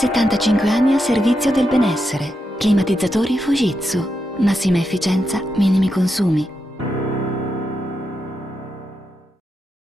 75 anni a servizio del benessere. Climatizzatori Fujitsu. Massima efficienza, minimi consumi.